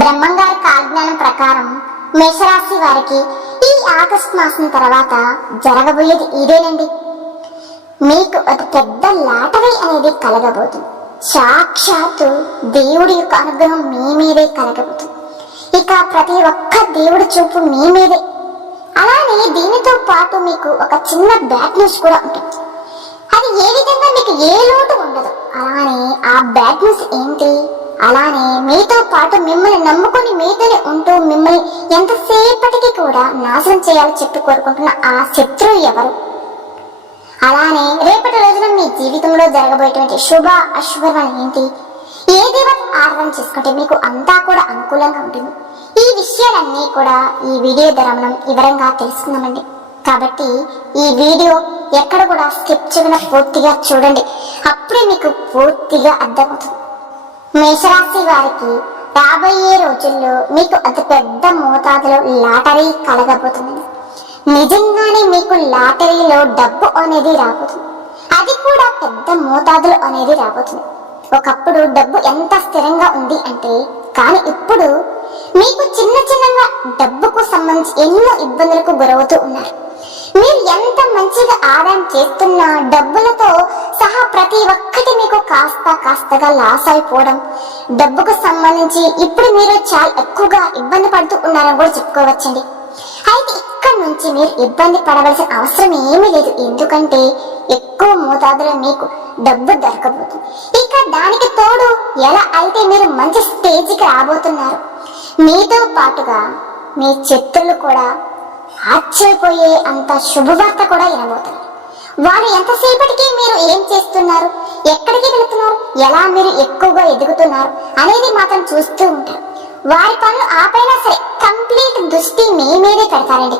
బ్రహ్మంగారి కాజ్ఞానం ప్రకారం మేషరాశి వారికి ఈ ఆగస్టు మాసం తర్వాత జరగబోయేది ఇదేనండి. మీకు ఒక పెద్ద లాటరీ అనేది కలగబోతుంది. సాక్షాత్తు దేవుడి యొక్క అనుగ్రహం మీ మీదే కలగబోతుంది. ఇక ప్రతి ఒక్క దేవుడి చూపు మీ మీదే. అలానే దీనితో పాటు మీకు ఒక చిన్న బ్యాడ్ న్యూస్ కూడా ఉంటుంది. అది ఏ విధంగా మీకు ఏ లోటు ఉండదు. అలానే ఆ బ్యాడ్ న్యూస్ ఏంటి? అలానే మీతో పాటు మిమ్మల్ని నమ్ముకొని మీతోనే ఉంటూ మిమ్మల్ని ఎంతసేపటికి కూడా నాశనం చేయాలని చెప్పి కోరుకుంటున్న ఆ శత్రువు ఎవరు? అలానే రేపటి రోజున మీ జీవితంలో జరగబోయేటువంటి శుభ అశుభం ఏంటి? ఏ దేవత ఆరాధన చేసుకుంటే మీకు అంతా కూడా అనుకూలంగా ఉంటుంది? ఈ విషయాలన్నీ కూడా ఈ వీడియో ద్వారా మనం వివరంగా తెలుసుకుందామండి. కాబట్టి ఈ వీడియో ఎక్కడ కూడా స్కిప్ చేయకుండా పూర్తిగా చూడండి. అప్పుడే మీకు పూర్తిగా అర్థమవుతుంది. మేషరాశి వారికి రాబోయే రోజుల్లో మీకు అతి పెద్ద మోతాదులో లాటరీ కలగబోతుంది. నిజంగానే మీకు లాటరీలో డబ్బు అనేది రాబోతుంది. అది కూడా పెద్ద మోతాదులో అనేది రాబోతుంది. ఒకప్పుడు డబ్బు ఎంత స్థిరంగా ఉంది అంటే కానీ ఇప్పుడు మీకు చిన్న చిన్నగా డబ్బుకు సంబంధించి ఎన్నో ఇబ్బందులకు గురవుతూ ఉన్నారు. మీరు ఎంత మంచిగా ఆదాయం చేస్తున్నా డబ్బులతో సహా ప్రతి ఒక్కటి మీకు కాస్త కాస్తగా లాస్ అయిపోవడం. డబ్బుకు సంబంధించి ఇప్పుడు మీరు చాలా ఎక్కువగా ఇబ్బంది పడుతూ ఉన్నారని కూడా చెప్పుకోవచ్చండి. అయితే ఇక్కడ నుంచి మీరు ఇబ్బంది పడవలసిన అవసరం ఏమీ లేదు. ఎందుకంటే ఎక్కువ మోతాదులో మీకు డబ్బు దొరకబోతుంది. ఇక దానికి తోడు ఎలా అయితే మీరు మంచి స్టేజ్కి రాబోతున్నారు. మీతో పాటుగా మీ శత్రులు కూడా ఆశ్చర్యపోయే అంత శుభవార్త కూడా వినబోతున్నారు వారు ఎంతసేపటికి మీరు ఏం చేస్తున్నారు? ఎక్కడికి వెళుతున్నారు? ఎలా మీరు ఎక్కువగా ఎదుగుతున్నారు? అనేది మాత్రం చూస్తూ ఉంటారు. వారి పనులు ఆపైనా సరే కంప్లీట్ దృష్టి మీ మీదే పెడతారండి.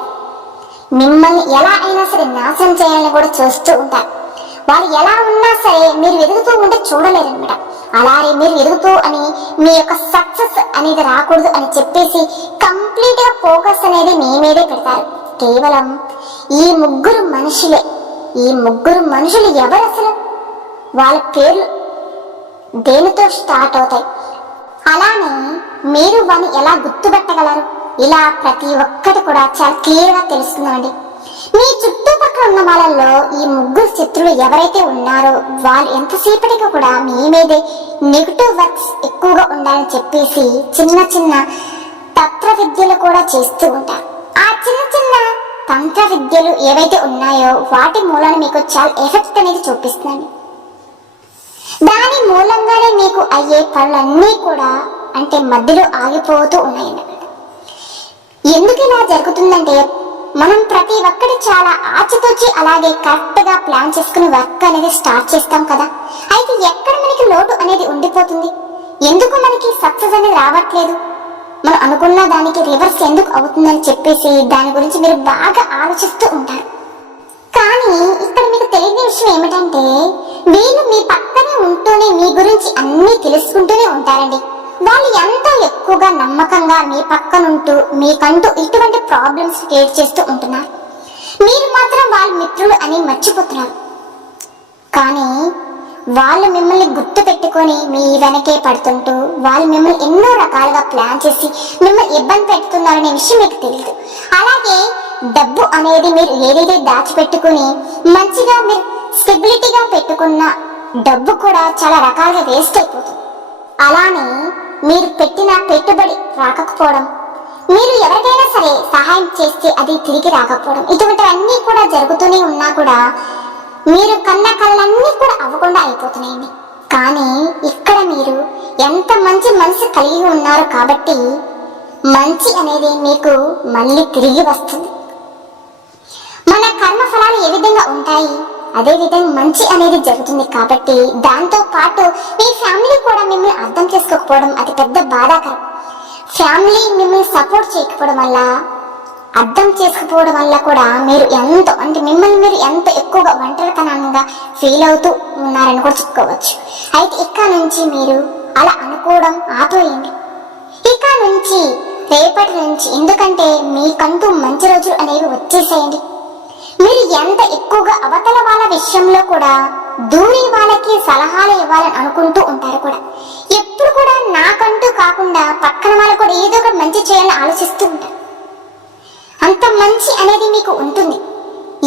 మిమ్మల్ని ఎలా అయినా సరే నాశనం చేయాలని కూడా చూస్తూ ఉంటారు. వాళ్ళు ఎలా ఉన్నా సరే మీరు ఎదుగుతూ ఉంటే చూడలేరనమాట అలాగే మీరు ఎదుగుతూ అని మీ యొక్క సక్సెస్ అనేది రాకూడదు అని చెప్పేసి కంప్లీట్గా ఫోకస్ అనేది మీ మీదే పెడతారు. కేవలం ఈ ముగ్గురు మనుషులే. ఈ ముగ్గురు మనుషులు ఎవరు అసలు? వాళ్ళ పేర్లు దేనితో స్టార్ట్ అవుతాయి? అలానే మీరు వాని ఎలా గుర్తుపెట్టగలరు? ఇలా ప్రతి ఒక్కటి కూడా చాలా క్లియర్గా తెలుస్తుందండి. మీ చుట్టుపక్కల ఉన్న వాళ్ళల్లో ఈ ముగ్గురు శత్రువులు ఎవరైతే ఉన్నారో వాళ్ళు ఎంతసేపటికి కూడా మీ మీదే నెగిటివ్ వర్క్స్ ఎక్కువగా ఉండాలని చెప్పేసి చిన్న చిన్న తత్ర విద్యలు కూడా చేస్తూ ఉంటారు. ఆ చిన్న చిన్న తంత్ర విద్యలు ఏవైతే ఉన్నాయో వాటి మూలాన మీకు చాలా ఎఫెక్ట్ అనేది చూపిస్తుంది దాని మూలంగానే మీకు అయ్యే పనులన్నీ కూడా అంటే మధ్యలో ఆగిపోతూ ఉన్నాయన్నమాట ఎందుకు ఇలా జరుగుతుందంటే మనం ప్రతి ఒక్కటి చాలా ఆచితూచి అలాగే కరెక్ట్గా ప్లాన్ చేసుకుని వర్క్ అనేది స్టార్ట్ చేస్తాం కదా. అయితే ఎక్కడ మనకి లోటు అనేది ఉండిపోతుంది? ఎందుకు మనకి సక్సెస్ అనేది రావట్లేదు? మనం అనుకున్న దానికి రివర్స్ ఎందుకు అవుతుందని చెప్పేసి దాని గురించి మీరు బాగా ఆలోచిస్తూ ఉంటారు. కానీ ఇక్కడ మీకు తెలియని విషయం ఏమిటంటే వీళ్ళు మీ పక్కనే ఉంటూనే మీ గురించి అన్నీ తెలుసుకుంటూనే ఉంటారండి. వాళ్ళు ఎంతో ఎక్కువగా నమ్మకంగా మీ పక్కనుంటూ మీకంటూ ఇటువంటి ప్రాబ్లమ్స్ క్రియేట్ చేస్తూ ఉంటున్నారు? మీరు మాత్రం వాళ్ళ మిత్రులు అని మర్చిపోతున్నారు. కానీ వాళ్ళు మిమ్మల్ని గుర్తు పెట్టుకొని మీ వెనకే పడుతుంటూ వాళ్ళు మిమ్మల్ని ఎన్నో రకాలుగా ప్లాన్ చేసి మిమ్మల్ని ఇబ్బంది పెడుతున్నారనే విషయం మీకు తెలియదు అలాగే డబ్బు అనేది మీరు ఏదైతే దాచిపెట్టుకుని మంచిగా మీరు స్టెబిలిటీగా పెట్టుకున్న డబ్బు కూడా చాలా రకాలుగా వేస్ట్ అయిపోతుంది. అలానే మీరు పెట్టిన పెట్టుబడి రాకపోవడం మీరు ఎవరికైనా సరే సహాయం చేస్తే అది తిరిగి రాకపోవడం ఇటువంటివన్నీ కూడా జరుగుతూనే ఉన్నా కూడా మీరు కన్న కళ్ళన్నీ కూడా అవ్వకుండా అయిపోతున్నాయండి. కానీ ఇక్కడ మీరు ఎంత మంచి మనసు కలిగి ఉన్నారు కాబట్టి మంచి అనేది మీకు మళ్ళీ తిరిగి వస్తుంది. మన కర్మ ఫలాలు ఏ విధంగా ఉంటాయి? అదే విధంగా మంచి అనేది జరుగుతుంది కాబట్టి దాంతో పాటు మీ ఫ్యామిలీ కూడా మిమ్మల్ని అర్థం చేసుకోకపోవడం అది పెద్ద బాధాకరం. ఫ్యామిలీ మిమ్మల్ని సపోర్ట్ చేయకపోవడం వల్ల అర్థం చేసుకుపోవడం వల్ల కూడా మీరు ఎంతో అంటే మిమ్మల్ని మీరు ఎంత ఎక్కువగా ఒంటరితనంగా ఫీల్ అవుతూ ఉన్నారని కూడా చెప్పుకోవచ్చు. అయితే ఇక్కడ నుంచి మీరు అలా అనుకోవడం ఆపేయండి. ఇక నుంచి రేపటి నుంచి ఎందుకంటే మీకంటూ మంచి రోజులు అనేవి వచ్చేసేయండి. మీరు ఎంత ఎక్కువగా అవతల వాళ్ళ విషయంలో కూడా దూరి వాళ్ళకి సలహాలు ఇవ్వాలని అనుకుంటూ ఉంటారు కూడా. ఎప్పుడు కూడా నాకంటూ కాకుండా పక్కన వాళ్ళు కూడా ఏదో ఒకటి మంచి చేయాలని ఆలోచిస్తూ ఉంటారు. అంత మంచి అనేది మీకు ఉంటుంది.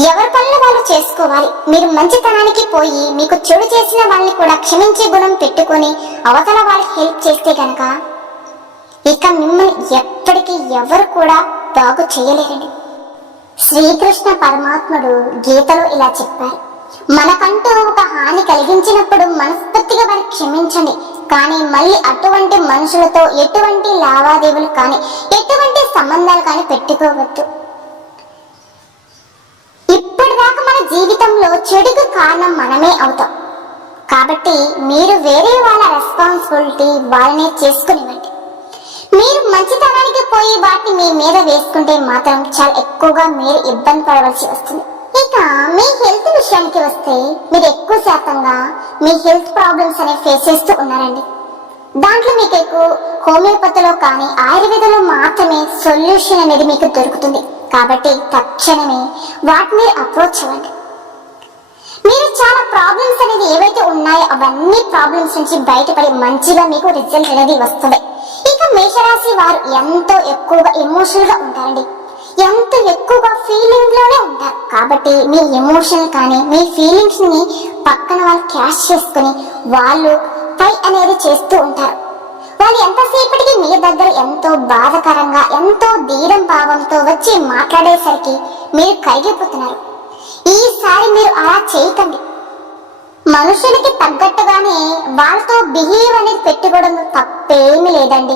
ఎవరి పనులు వాళ్ళు చేసుకోవాలి? మీరు మంచితనానికి పోయి మీకు చెడు చేసిన వాళ్ళని కూడా క్షమించే గుణం పెట్టుకొని అవతల వాళ్ళకి హెల్ప్ చేస్తే కనుక ఇక మిమ్మల్ని ఎప్పటికీ ఎవరు కూడా బాగు చేయలేరండి. శ్రీకృష్ణ పరమాత్ముడు గీతలో ఇలా చెప్పారు. మనకంటూ ఒక హాని కలిగించినప్పుడు మనస్ఫూర్తిగా వారిని క్షమించండి. కానీ మళ్ళీ అటువంటి మనుషులతో ఎటువంటి లావాదేవీలు కానీ ఎటువంటి సంబంధాలు కానీ పెట్టుకోవద్దు. ఇప్పటిదాకా మన జీవితంలో చెడుకు కారణం మనమే అవుతాం. కాబట్టి మీరు వేరే వాళ్ళ రెస్పాన్సిబిలిటీ వాళ్ళనే చేసుకుని మీరు మంచితనానికి పోయే వాటిని మీ మీద వేసుకుంటే మాత్రం చాలా ఎక్కువగా మీరు ఇబ్బంది పడవలసి వస్తుంది. ఇక మీ హెల్త్ విషయానికి వస్తే మీరు ఎక్కువ శాతంగా మీ హెల్త్ ప్రాబ్లమ్స్ అనేవి ఫేస్ చేస్తూ ఉన్నారండి. దాంట్లో మీకు ఎక్కువ హోమియోపతిలో కానీ ఆయుర్వేదంలో మాత్రమే సొల్యూషన్ అనేది మీకు దొరుకుతుంది. కాబట్టి తక్షణమే వాటిని మీరు అప్రోచ్ అవ్వండి మీరు చాలా ప్రాబ్లమ్స్ అనేది ఏవైతే ఉన్నాయో అవన్నీ ప్రాబ్లమ్స్ నుంచి బయటపడి మంచిగా మీకు రిజల్ట్ అనేది వస్తుంది. ఇక మేషరాశి వారు ఎంతో ఎక్కువగా ఎమోషనల్గా ఉంటారండి. ఎంత ఎక్కువగా ఫీలింగ్లోనే ఉంటారు. కాబట్టి మీ ఎమోషన్ కానీ మీ ఫీలింగ్స్ని పక్కన వాళ్ళు క్యాష్ చేసుకుని వాళ్ళు పై అనేది చేస్తూ ఉంటారు. వాళ్ళు ఎంతసేపటికి మీ దగ్గర ఎంతో బాధకరంగా ఎంతో ధీరం భావంతో వచ్చి మాట్లాడేసరికి మీరు కరిగిపోతున్నారు. ఈసారి మీరు అలా చేయకండి. మనుషులకి తగ్గట్టుగానే వాళ్ళతో బిహేవ్ అనేది పెట్టుకోవడం తప్పేమీ లేదండి.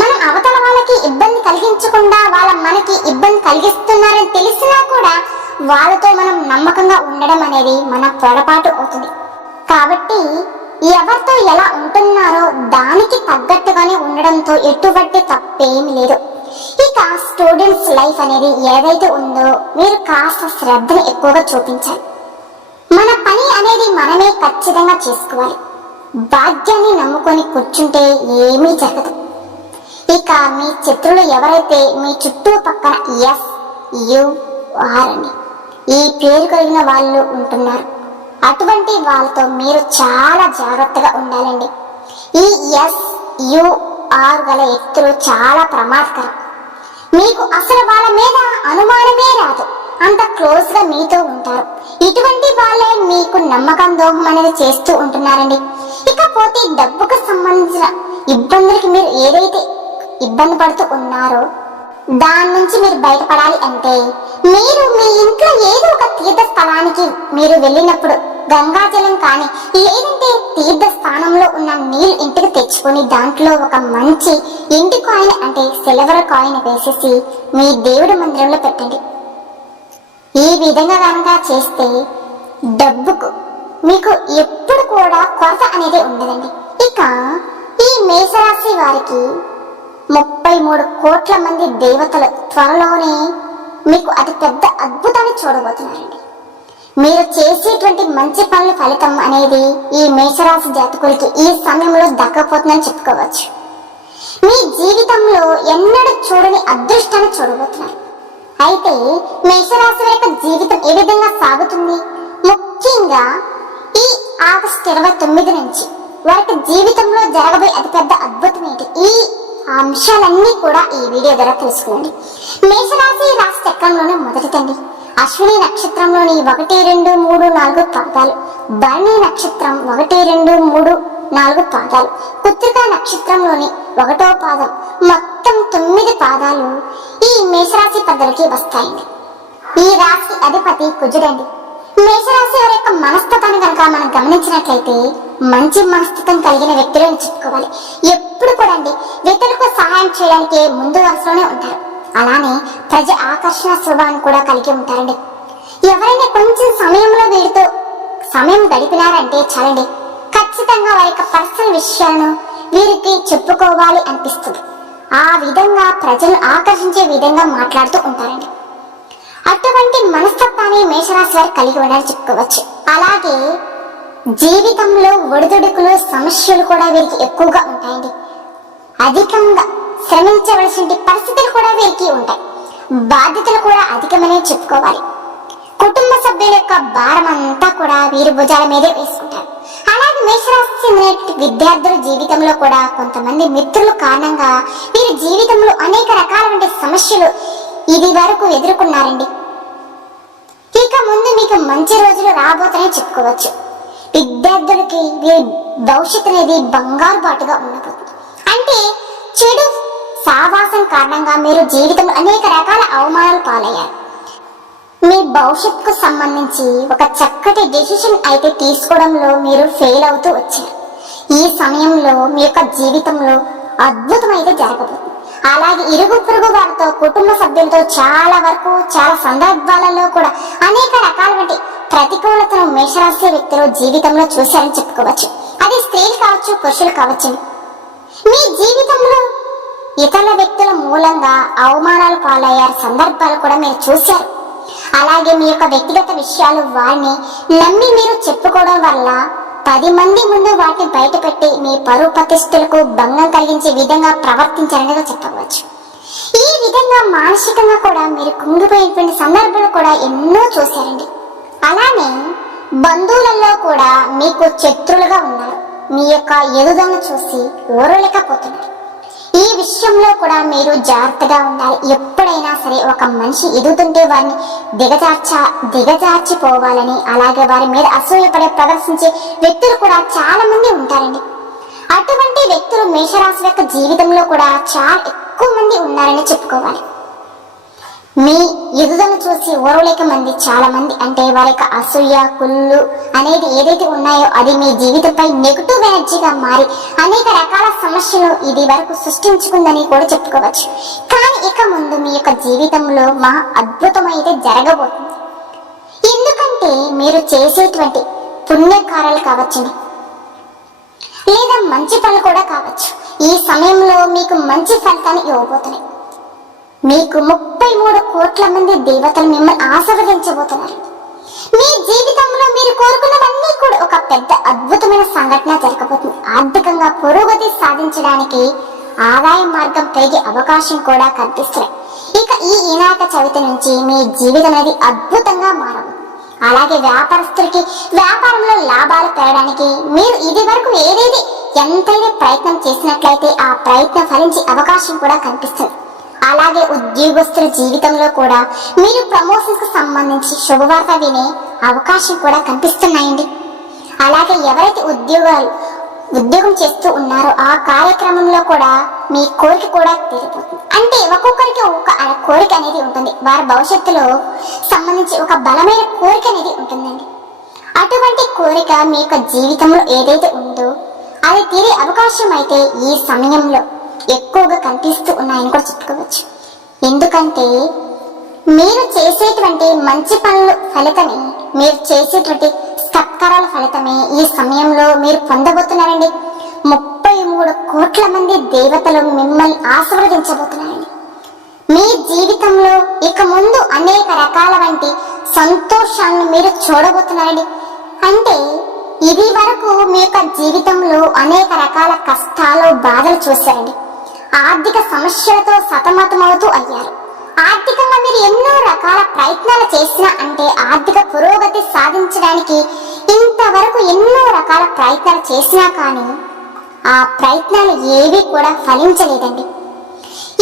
మన అవతల వాళ్ళకి ఇబ్బంది కలిగించకుండా వాళ్ళ మనకి ఇబ్బంది కలిగిస్తున్నారని తెలిసినా కూడా వాళ్ళతో మనం నమ్మకంగా ఉండడం అనేది మన పొరపాటు అవుతుంది. కాబట్టి ఎవరితో ఎలా ఉంటున్నారో దానికి తగ్గట్టుగానే ఉండడంతో ఎటువంటి తప్పేమీ లేదు. ఇక స్టూడెంట్స్ లైఫ్ అనేది ఏదైతే ఉందో మీరు కాస్త శ్రద్ధను ఎక్కువగా చూపించాలి. మన పని అనేది మనమే ఖచ్చితంగా చేసుకోవాలి. భాగ్యాన్ని నమ్ముకొని కూర్చుంటే ఏమీ జరగదు. ఇక మీ శత్రులు ఎవరైతే మీ చుట్టూ పక్కన ఎస్ యు ఆర్ అని ఈ పేరు కలిగిన వాళ్ళు ఉంటున్నారు. అటువంటి వాళ్ళతో మీరు చాలా జాగ్రత్తగా ఉండాలండి. ఈ ఎస్ యు ఆర్ గల వ్యక్తులు చాలా ప్రమాదకరం. మీకు అసలు వాళ్ళ మీద అనుమానమే రాదు. అంత క్లోజ్గా మీతో ఉంటారు. ఇటువంటి వాళ్ళే మీకు నమ్మకం దోహం అనేది చేస్తూ ఉంటున్నారండి. ఇకపోతే డబ్బుకు సంబంధించిన ఇబ్బందులకి మీరు ఏదైతే ఇబ్బంది పడుతూ ఉన్నారో దాని నుంచి మీరు బయటపడాలి అంటే మీరు మీ ఇంట్లో ఏదో ఒక తీర్థ స్థలానికి మీరు వెళ్ళినప్పుడు గంగాజలం కానీ లేదంటే తీర్థ స్థానంలో ఉన్న నీళ్ళు ఇంటికి తెచ్చుకొని దాంట్లో ఒక మంచి ఇంటి కాయిన్ అంటే సిల్వర్ కాయిన్ వేసేసి మీ దేవుడి మందిరంలో పెట్టండి. ఈ విధంగా కనుక చేస్తే డబ్బుకు మీకు ఎప్పుడు కూడా కొరత అనేది ఉండదండి. ఇక ఈ మేషరాశి వారికి ముప్పై మూడు కోట్ల మంది దేవతలు త్వరలోనే మీకు అతి పెద్ద అద్భుతాన్ని చూడబోతున్నారండి. మీరు చేసేటువంటి మంచి పనుల ఫలితం అనేది ఈ మేషరాశి జాతకులకి ఈ సమయంలో దక్కపోతుందని చెప్పుకోవచ్చు. మీ జీవితంలో ఎన్నడూ చూడని అదృష్టాన్ని చూడబోతున్నారు. అయితే మేషరాశి యొక్క జీవితం ఏ విధంగా సాగుతుంది? ముఖ్యంగా ఈ ఆగస్టు ఇరవై తొమ్మిది నుంచి వారికి జీవితంలో జరగబోయే అతిపెద్ద అద్భుతం ఏంటి? ఈ అంశాలన్నీ కూడా ఈ వీడియో ద్వారా తెలుసుకోండి మేషరాశి రాశి చక్రంలోనే మొదటిదండి. అశ్విని నక్షత్రంలోని ఒకటి రెండు మూడు నాలుగు పాదాలు. భరణి నక్షత్రం ఒకటి రెండు మూడు నాలుగు పాదాలు. పుత్రికా నక్షత్రంలోని ఒకటో పాదం మొత్తం తొమ్మిది పాదాలు ఈ మేషరాశి పద్ధతికి వస్తాయండి. ఈ రాశి అధిపతి కుజుడండి. మేషరాశి వారి యొక్క మనస్తత్వాన్ని కనుక మనం గమనించినట్లయితే మంచి మనస్తత్వం కలిగిన వ్యక్తులను చెప్పుకోవాలి. ఎప్పుడు కూడా అండి ఇతరులకు సహాయం చేయడానికి ముందు వరుసలోనే ఉంటారు. అలానే ప్రజ ఆకర్షణ స్వభావాన్ని కూడా కలిగి ఉంటారండి. ఎవరైనా కొంచెం సమయంలో వీరితో సమయం గడిపినారంటే చాలండి. ఖచ్చితంగా వారి యొక్క పర్సనల్ విషయాలను వీరికి చెప్పుకోవాలి అనిపిస్తుంది. ఆ విధంగా ప్రజలు ఆకర్షించే విధంగా మాట్లాడుతూ ఉంటారండి. అటువంటి మనస్తత్వాన్ని మేషరాశి వారు కలిగి ఉండాలని చెప్పుకోవచ్చు. అలాగే జీవితంలో ఒడిదుడుకులు సమస్యలు కూడా వీరికి ఎక్కువగా ఉంటాయండి. అధికంగా శ్రమించవలసిన పరిస్థితులు కూడా వీరికి ఉంటాయి. బాధ్యతలు కూడా అధికమనే చెప్పుకోవాలి. కుటుంబ సభ్యుల యొక్క భారం అంతా కూడా వీరి భుజాల మీదే వేసుకుంటారు. అలాగే మేషరాశి చెందిన విద్యార్థుల జీవితంలో కూడా కొంతమంది మిత్రుల కారణంగా వీరి జీవితంలో అనేక రకాలైన సమస్యలు ఇది వరకు ఎదుర్కొన్నారండి. ఇక ముందు మీకు మంచి రోజులు రాబోతనే చెప్పుకోవచ్చు. విద్యార్థులకి వీరి భవిష్యత్తు అనేది బంగారు బాటుగా ఉండబోతుంది. అంటే చెడు సావాసం కారణంగా మీరు జీవితంలో అనేక రకాల అవమానాలు పాలయ్యారు. మీ భవిష్యత్తుకు సంబంధించి ఒక చక్కటి డెసిషన్ అయితే తీసుకోవడంలో మీరు ఫెయిల్ అవుతూ వచ్చారు ఈ సమయంలో మీ యొక్క జీవితంలో అద్భుతం అయితే జరగబోతుంది అలాగే ఇరుగు పొరుగు వారితో కుటుంబ సభ్యులతో చాలా వరకు చాలా సందర్భాలలో కూడా అనేక రకాలైన ప్రతికూలతను మేషరాశి వ్యక్తులు జీవితంలో చూశారని చెప్పుకోవచ్చు. అది స్త్రీలు కావచ్చు పురుషులు కావచ్చు. మీ జీవితంలో ఇతర వ్యక్తుల మూలంగా అవమానాలు పాలయ్యారు సందర్భాలు కూడా మీరు చూశారు. అలాగే మీ యొక్క వ్యక్తిగత విషయాలు వారిని నమ్మి మీరు చెప్పుకోవడం వల్ల పది మంది ముందు వాటిని బయటపెట్టి మీ పరువు ప్రతిష్టలకు భంగం కలిగించే విధంగా ప్రవర్తించారనేది చెప్పవచ్చు. ఈ విధంగా మానసికంగా కూడా మీరు కుంగిపోయినటువంటి సందర్భాలు కూడా ఎన్నో చూశారండి. అలానే బంధువులలో కూడా మీకు శత్రులుగా ఉన్నారు. మీ యొక్క ఎదుదలను చూసి ఓరలేకపోతున్నారు ఈ విషయంలో కూడా మీరు జాగ్రత్తగా ఉండాలి. ఎప్పుడైనా సరే ఒక మనిషి ఎదుగుతుంటే వారిని దిగజార్చ దిగజార్చిపోవాలని అలాగే వారి మీద అసూయపడే ప్రదర్శించే వ్యక్తులు కూడా చాలా మంది ఉంటారండి. అటువంటి వ్యక్తులు మేషరాశి యొక్క జీవితంలో కూడా చాలా ఎక్కువ మంది ఉన్నారని చెప్పుకోవాలి. మీ ఎదుగుదలను చూసి ఓరవలేక మంది చాలా మంది అంటే వారి యొక్క అసూయ కుళ్ళు అనేది ఏదైతే ఉన్నాయో అది మీ జీవితంపై నెగటివ్ ఎనర్జీగా మారి అనేక రకాల సమస్యలు ఇది వరకు సృష్టించుకుందని కూడా చెప్పుకోవచ్చు. కానీ ఇక ముందు మీ యొక్క జీవితంలో మహా అద్భుతం అయితే జరగబోతుంది. ఎందుకంటే మీరు చేసేటువంటి పుణ్యకారాలు కావచ్చు. లేదా మంచి పనులు కూడా కావచ్చు. ఈ సమయంలో మీకు మంచి ఫలితాన్ని ఇవ్వబోతున్నాయి. మీకు ముప్పై మూడు కోట్ల మంది దేవతలు మిమ్మల్ని ఆశీర్వదించబోతున్నారు. మీ జీవితంలో మీరు కోరుకున్నవన్నీ కూడా ఒక పెద్ద అద్భుతమైన సంఘటన జరగబోతుంది. ఆర్థికంగా పురోగతి సాధించడానికి ఆదాయ మార్గం పెరిగే అవకాశం కూడా కనిపిస్తున్నాయి. ఇక ఈ వినాయక చవితి నుంచి మీ జీవితం అనేది అద్భుతంగా మారదు. అలాగే వ్యాపారస్తులకి వ్యాపారంలో లాభాలు పెరగడానికి మీరు ఇది వరకు ఏదేది ఎంతైనా ప్రయత్నం చేసినట్లయితే ఆ ప్రయత్నం ఫలించే అవకాశం కూడా కనిపిస్తుంది. అలాగే ఉద్యోగస్తుల జీవితంలో కూడా మీరు ప్రమోషన్స్కు సంబంధించి శుభవార్త వినే అవకాశం కూడా కనిపిస్తున్నాయండి. అలాగే ఎవరైతే ఉద్యోగాలు ఉద్యోగం చేస్తూ ఉన్నారో ఆ కార్యక్రమంలో కూడా మీ కోరిక కూడా తీరిపోతుంది. అంటే ఒక్కొక్కరికి ఒక కోరిక అనేది ఉంటుంది. వారి భవిష్యత్తులో సంబంధించి ఒక బలమైన కోరిక అనేది ఉంటుందండి. అటువంటి కోరిక మీ యొక్క జీవితంలో ఏదైతే ఉందో అది తీరే అవకాశం అయితే ఈ సమయంలో ఎక్కువగా కనిపిస్తూ ఉన్నాయని కూడా చెప్పుకోవచ్చు. ఎందుకంటే మీరు చేసేటువంటి మంచి పనుల ఫలితమే మీరు చేసేటువంటి సత్కారాల ఫలితమే ఈ సమయంలో మీరు పొందబోతున్నారండి. ముప్పై మూడు కోట్ల మంది దేవతలు మిమ్మల్ని ఆశీర్వదించబోతున్నారండి. మీ జీవితంలో ఇక ముందు అనేక రకాల వంటి సంతోషాన్ని మీరు చూడబోతున్నారండి. అంటే ఇది వరకు మీ యొక్క జీవితంలో అనేక రకాల కష్టాలు బాధలు చూశారండి. ఆర్థిక సమస్యలతో సతమతమవుతూ అయ్యారు. ఆర్థికంగా మీరు ఎన్నో రకాల ప్రయత్నాలు చేసినా అంటే ఆర్థిక పురోగతి సాధించడానికి ఇంతవరకు ఎన్నో రకాల ప్రయత్నాలు చేసినా కానీ ఆ ప్రయత్నాలు ఏవి కూడా ఫలించలేదండి.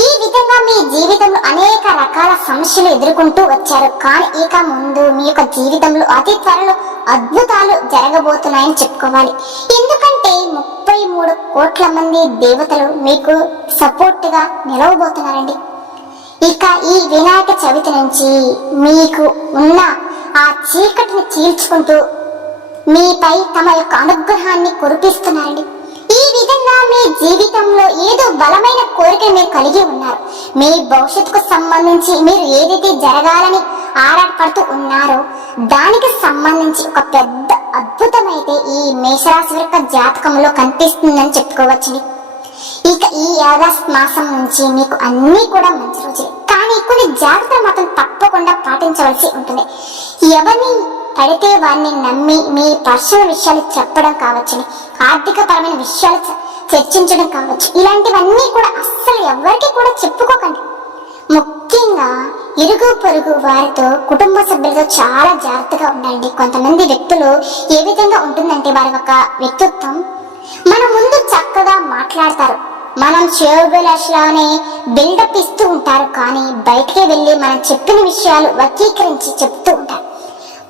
ఈ విధంగా మీ జీవితంలో అనేక రకాల సమస్యలు ఎదుర్కొంటూ వచ్చారు. కానీ ఇక ముందు మీ యొక్క జీవితంలో అతి త్వరలో అద్భుతాలు జరగబోతున్నాయని చెప్పుకోవాలి. ఎందుకంటే ముప్పై మూడు కోట్ల మంది దేవతలు మీకు సపోర్ట్గా నిలవబోతున్నారండి. ఇక ఈ వినాయక చవితి నుంచి మీకు ఉన్న ఆ చీకటిని చీల్చుకుంటూ మీపై తమ యొక్క అనుగ్రహాన్ని కురిపిస్తున్నారండి. ఈ విధంగా మీ జీవితంలో ఏదో బలమైన కోరిక మీరు కలిగి ఉన్నారు. మీ భవిష్యత్తుకు సంబంధించి మీరు ఏదైతే జరగాలని ఆరాటపడుతూ ఉన్నారో దానికి సంబంధించి ఒక పెద్ద అద్భుతమైతే ఈ మేషరాశి యొక్క జాతకంలో కనిపిస్తుందని చెప్పుకోవచ్చుని. ఇక ఈ ఆగస్ట్ మాసం నుంచి మీకు అన్ని కూడా మంచి రోజులే. కానీ కొన్ని జాగ్రత్తలు మాత్రం తప్పకుండా పాటించవలసి ఉంటుంది. ఎవరిని పడితే వారిని నమ్మి మీ పర్సనల్ విషయాలు చెప్పడం కావచ్చుని ఆర్థిక పరమైన విషయాలు చర్చించడం కావచ్చు. ఇలాంటివన్నీ కూడా అస్సలు ఎవరికి కూడా చెప్పుకోకండి. ముఖ్యంగా ఇరుగు పొరుగు వారితో కుటుంబ సభ్యులతో చాలా జాగ్రత్తగా ఉండండి. కొంతమంది వ్యక్తులు ఏ విధంగా ఉంటుందంటే వారి యొక్క వ్యక్తిత్వం మన ముందు చక్కగా మాట్లాడతారు. మనం చేరుబలాషలానే బిల్డప్ ఇస్తూ ఉంటారు. కానీ బయటికి వెళ్ళి మనం చెప్పిన విషయాలు వర్గీకరించి చెప్తూ ఉంటారు.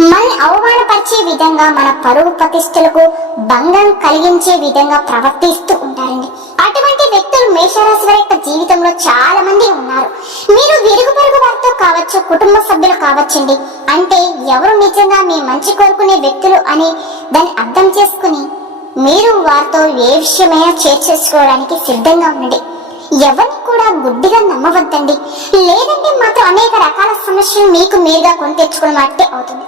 మనల్ని అవమానపరిచే విధంగా మన పరువు ప్రతిష్టలకు భంగం కలిగించే విధంగా ప్రవర్తిస్తూ ఉంటారండి. అటువంటి వ్యక్తులు మేషరాశి వారి యొక్క జీవితంలో చాలా మంది ఉన్నారు. మీరు విరుగు పరుగు వారితో కావచ్చు కుటుంబ సభ్యులు కావచ్చండి. అంటే ఎవరు నిజంగా మీ మంచి కోరుకునే వ్యక్తులు అని దాన్ని అర్థం చేసుకుని మీరు వారితో ఏ విషయమైనా చేర్చేసుకోవడానికి సిద్ధంగా ఉండండి. ఎవరిని కూడా గుడ్డిగా నమ్మవద్దండి. లేదంటే మాత్రం అనేక రకాల సమస్యలు మీకు మీరుగా కొని తెచ్చుకున్నట్టే అవుతుంది.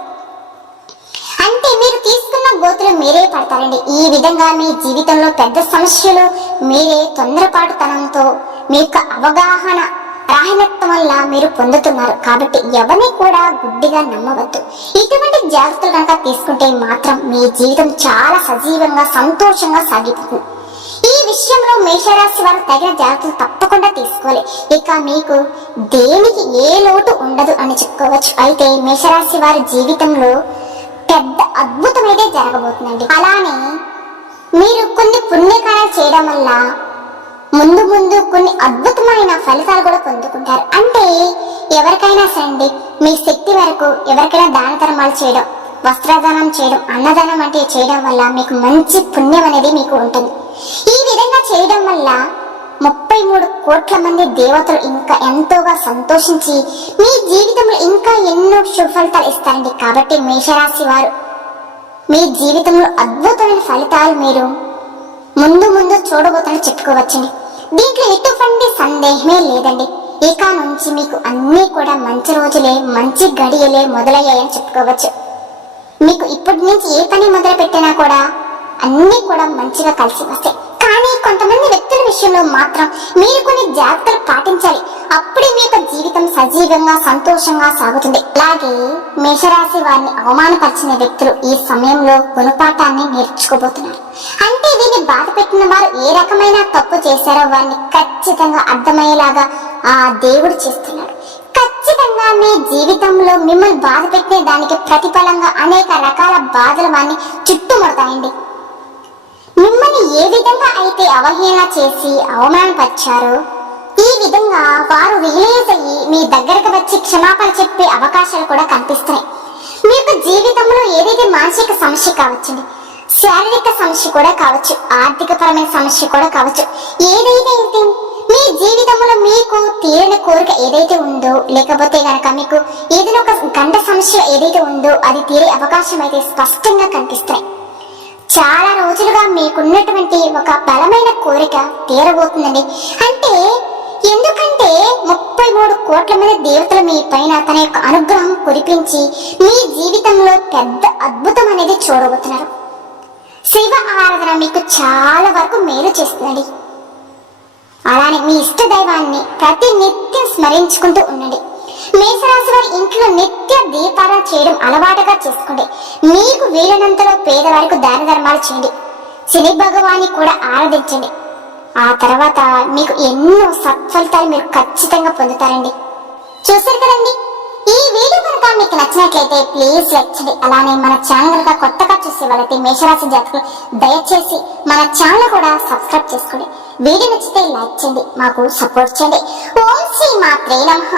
అంటే మీరు తీసుకున్న గోతులు మీరే పడతారండి. ఈ విధంగా మీ జీవితంలో పెద్ద సమస్యలు మీరే తొందరపాటుతనంతో మీకు అవగాహన రాహినత్వం వల్ల మీరు పొందుతున్నారు. కాబట్టి ఎవరిని కూడా గుడ్డిగా నమ్మవద్దు. ఇటువంటి జాగ్రత్తలు కనుక తీసుకుంటే మాత్రం మీ జీవితం చాలా సజీవంగా సంతోషంగా సాగిపోతుంది. ఈ విషయంలో మేషరాశి వారు తగిన జాగ్రత్తలు తప్పకుండా తీసుకోవాలి. ఇక మీకు దేనికి ఏ లోటు ఉండదు అని చెప్పుకోవచ్చు. అయితే మేషరాశి వారి జీవితంలో పెద్ద అద్భుతమైతే జరగబోతుందండి. అలానే మీరు కొన్ని పుణ్యకార్యాలు చేయడం వల్ల ముందు ముందు కొన్ని అద్భుతమైన ఫలితాలు కూడా పొందుకుంటారు. అంటే ఎవరికైనా సరే మీ శక్తి వరకు ఎవరికైనా దాన ధర్మాలు చేయడం వస్త్రదానం చేయడం అన్నదానం అంటే చేయడం వల్ల మీకు మంచి పుణ్యం అనేది మీకు ఉంటుంది. ఈ విధంగా చేయడం వల్ల ముప్పై మూడు కోట్ల మంది దేవతలు ఇంకా ఎంతోగా సంతోషించి మీ జీవితంలో ఇంకా ఎన్నో సుఫలితాలు ఇస్తారండి. కాబట్టి మేషరాశి వారు మీ జీవితంలో అద్భుతమైన ఫలితాలు మీరు ముందు ముందు చూడబోతారని చెప్పుకోవచ్చండి. దీంట్లో ఎటువంటి సందేహమే లేదండి. ఇక నుంచి మీకు అన్నీ కూడా మంచి రోజులే మంచి గడియలే మొదలయ్యాయని చెప్పుకోవచ్చు. మీకు ఇప్పటి నుంచి ఏ పని మొదలు పెట్టినా కూడా అన్నీ కూడా మంచిగా కలిసి వస్తాయి. కానీ కొంతమంది వ్యక్తుల విషయంలో మాత్రం మీరు కొన్ని జాగ్రత్తలు పాటించాలి. అప్పుడే మీ యొక్క జీవితం సజీవంగా సంతోషంగా సాగుతుంది. అలాగే మేషరాశి వారిని అవమానపరిచిన వ్యక్తులు ఈ సమయంలో గుణపాఠాన్ని నేర్చుకోబోతున్నారు. అంటే వీరిని బాధ పెట్టిన వారు ఏ రకమైన తప్పు చేశారో వారిని ఖచ్చితంగా అర్థమయ్యేలాగా ఆ దేవుడు చేస్తున్నాడు. ఖచ్చితంగా మీ జీవితంలో మిమ్మల్ని బాధ పెట్టే దానికి ప్రతిఫలంగా అనేక రకాల బాధలు వారిని చుట్టుముడతాయండి. మిమ్మల్ని ఏ విధంగా అయితే అవహేళన చేసి అవమానపరిచారో ఈ విధంగా వారు రిలీజ్ అయ్యి మీ దగ్గరకు వచ్చి క్షమాపణ చెప్పే అవకాశాలు కూడా కనిపిస్తున్నాయి. మీకు జీవితంలో ఏదైతే మానసిక సమస్య కావచ్చండి శారీరక సమస్య కూడా కావచ్చు ఆర్థిక పరమైన సమస్య కూడా కావచ్చు. ఏదైతే అయితే మీ జీవితంలో మీకు తీరని కోరిక ఏదైతే ఉందో లేకపోతే గనక మీకు ఏదైనా ఒక గంట సమస్య ఏదైతే ఉందో అది తీరే అవకాశం అయితే స్పష్టంగా కనిపిస్తాయి. చాలా రోజులుగా మీకున్నటువంటి ఒక బలమైన కోరిక తీరబోతుందండి. అంటే ఎందుకంటే ముప్పై మూడు కోట్ల మంది దేవతలు మీ పైన తన యొక్క అనుగ్రహం కురిపించి మీ జీవితంలో పెద్ద అద్భుతం అనేది చూడబోతున్నారు. శివ ఆరాధన మీకు చాలా వరకు మేలు చేస్తుందండి. అలానే మీ ఇష్ట దైవాన్ని ప్రతి నిత్యం స్మరించుకుంటూ ఉండండి. మేషరాశి వారి ఇంట్లో నిత్య దీపారాధన చేయడం అలవాటుగా చేసుకోండి. మీకు వీలైనంతలో పేదవారికి దాన ధర్మాలు చేయండి. శని భగవాన్ని కూడా ఆరాధించండి. ఆ తర్వాత మీకు ఎన్నో సత్ఫలితాలు మీరు ఖచ్చితంగా పొందుతారండి. చూసారు కదండి? ఈ వీడియో కనుక మీకు నచ్చినట్లయితే ప్లీజ్ లైక్ చేయండి. అలానే మన ఛానల్ కనుక కొత్తగా చూసే వాళ్ళైతే మేషరాశి జాతకులు దయచేసి మన ఛానల్ కూడా సబ్స్క్రైబ్ చేసుకోండి. వీడియో నచ్చితే లైక్ చేయండి. మాకు సపోర్ట్ చేయండి. ఓం శ్రీ మాత్రే నమః.